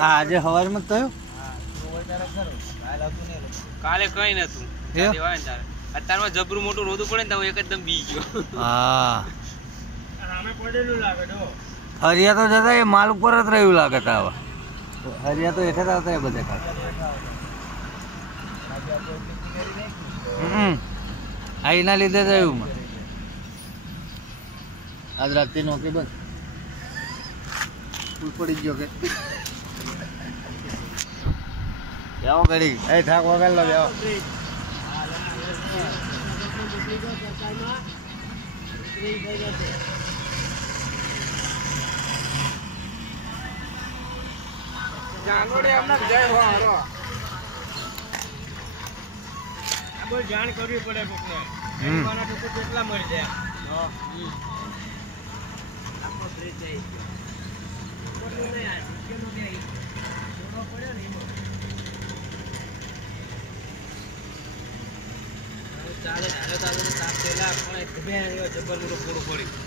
આજે હવારમાં થયું કાલે કઈ નતું અત્યારમાં જબરું મોટું રોદું પડે ને તો એકદમ બી ગયો. હા હરિયા તો જતા એ માલ ઉપર જ રહ્યું લાગે હતા. હરિયા તો હેઠળ આવતા એ બધે હા એના લીધે થયું આજ રાતથી નોકરી બંધ પડી ગયો કે આવો ઘડી એ ઠાક વગર લો આવો જાણ કરવી પડે કેટલા મળી જાય ચાલે જબર પૂરું પડી